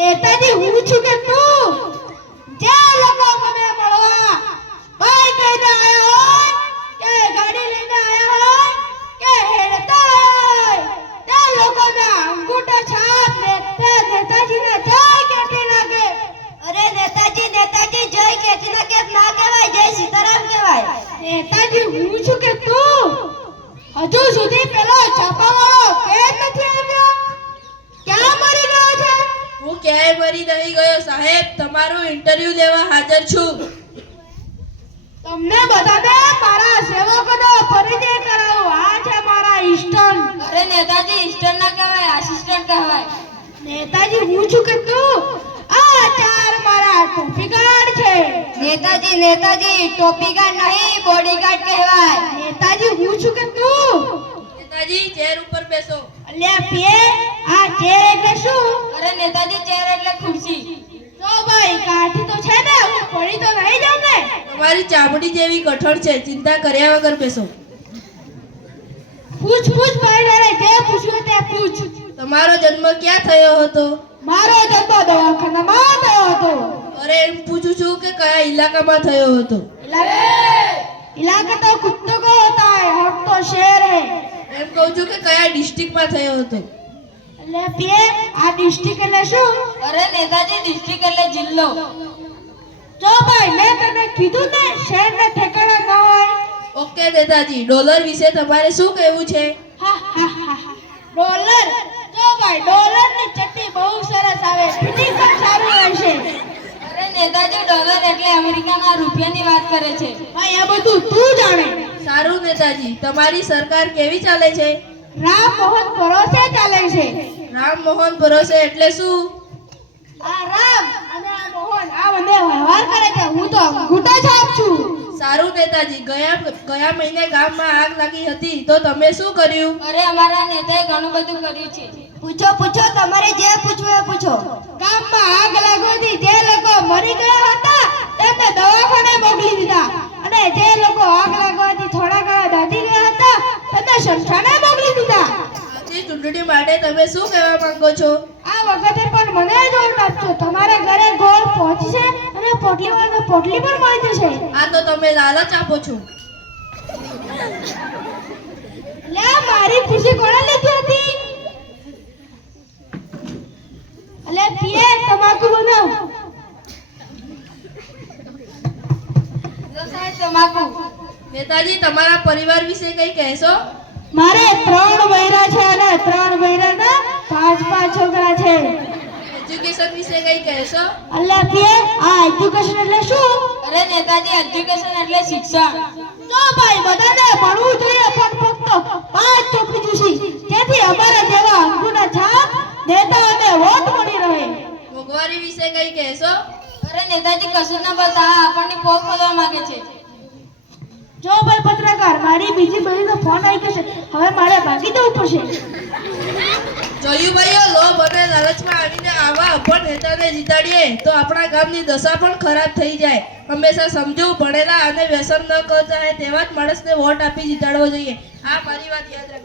નેતાજી હું છું કે તું જે લોકો મને મળવા બાઈક લઈને આયા હોય કે ગાડી લઈને આયા હોય કે હેડતા હોય તે લોકોના અંગૂઠા છાપ નેતાજીને જય કેટી નાખે. અરે નેતાજી જય કેટી નાખે ના કહેવાય, જય સીતારામ કહેવાય. નેતાજી હું છું કે તું હજુ સુધી પેલો છાપાવાળો કેમ નથી આવ્યો? ક્યાં મરી ગયો છે? હું ક્યાંય મરી નહીં ગયો સાહેબ, તમારું ઇન્ટરવ્યુ લેવા હાજર છું. તમને બધાને મારા સેવકોનો પરિચય કરાવો. આ છે મારા ઇસ્ટર્ન. અરે નેતાજી ઇસ્ટર્ન ના કહેવાય, આસિસ્ટન્ટ કહેવાય. નેતાજી હું છું કે તું આ ચાર મારા ટોપીગાર્ડ છે. નેતાજી ટોપીગાર્ડ નહીં બોડીગાર્ડ કહેવાય. નેતાજી હું છું કે તું નેતાજી ચેર ઉપર બેસો. અલ્યા પીએ આ ચેર એટલે શું? અરે નેતાજી ચેર એટલે ખુરશી. તો ભાઈ કાઠી તો છે ને, હું પડી તો નહીં જાઉં ને? તમારી ચામડી જેવી કઠણ છે, ચિંતા કર્યા વગર બેસો. પૂછ ભાઈ રે, જે પૂછ્યું તે પૂછ. તમારો જન્મ ક્યાં થયો હતો? મારો જન્મ દવાખાનામાં થયો હતો. અરે એમ પૂછું છું કે કયા ઇલાકામાં થયો હતો? इलाका तो कुत्तों को होता है, हम तो शेर है. એમ કહું છું કે કયા ડિસ્ટ્રિક્ટમાં થયો હતો? એટલે પીએ આ ડિસ્ટ્રિક્ટ એટલે શું? અરે નેતાજી ડિસ્ટ્રિક્ટ એટલે જિલ્લો. જો ભાઈ મેં તને કીધું ને શહેર ને ઠેકાણા ન હોય. ઓકે નેતાજી, ડોલર વિશે તમારે શું કહેવું છે? ડોલર જો ભાઈ ડોલર ની ચટણી બહુ સરસ આવે, ફિટિંગ પણ સારું રહેશે. અરે નેતાજી ડોલર એટલે અમેરિકાના રૂપિયાની વાત કરે છે. ભાઈ આ બધું તું જાણે. સારું નેતાજી, તમારી સરકાર કેવી ચાલે છે? રામ મોહન ભરોસે ચાલે છે. રામ મોહન ભરોસે એટલે શું? આ રામ અને આ મોહન આ બંને વ્યવહાર કરે છે, હું તો અંગૂઠા છાપ છું. સારું નેતાજી, ગયા મહિને ગામમાં આગ લાગી હતી તો તમે શું કર્યું? અરે અમારા નેતાએ ઘણું બધું કર્યું છે. પૂછો તમારે જે પૂછવું એ પૂછો. ગામમાં આગ લાગવાથી જે લોકો મરી ગયા હતા તેમને દવાખાને મોકલી દીધા, અને જે લોકો આગ લાગવાથી થોડા ઘણા દાઝી ગયા હતા તેમને શમશાને મોકલી દીધા. આજની ચૂંટણી માટે તમે શું કહેવા માંગો છો? આ વખતે પણ મને જ વોટ આપજો. તમારા ઘરે ગોળ પહોંચશે અને પોટલી પણ મળી જશે. આ તો તમે લાલચ આપો છો. લે મારી ખુશી કોણે લીધી હતી? અલે પીએ તમાકુ બનાવ. જો સાહેબ તમાકુ. નેતાજી, તમારા પરિવાર વિશે કંઈ કહેશો? મારે 3 બૈરા છે અને 3 બૈરાના 5 છોકરા છે. એજ્યુકેશન વિશે કંઈ કહેશો? અલ્લા પીએ આ એજ્યુકેશન એટલે શું? અરે નેતાજી એજ્યુકેશન એટલે શિક્ષણ. તો ભાઈ બધાને ભણવું જોઈએ, પણ ફક્ત 5 ચોપડી જોશી, જેથી અમારા જેવા અંગૂઠા છાપ નેતાઓને વોટ મળી રહે. મોંઘવારી વિશે કંઈ કહેશો? અરે નેતાજી કશું ના બોલતા, આ આપણને પોક ખોલવા માંગે છે. જો ભાઈ પત્રકાર, મારી બીજી બહેનનો ફોન આવી ગયો છે, હવે મારે ભાગી જવું પડશે. જોયું ભાઈઓ, લોભ અને લાલચમાં આવીને આવા અભણ નેતાને જીતાડીએ તો આપણા ગામની દશા પણ ખરાબ થઈ જાય. હંમેશા સમજુ, ભણેલા અને વ્યસન ન કરતા હોય તેવા જ માણસને વોટ આપી જીતાડવો જોઈએ. આ મારી વાત યાદ રાખજો.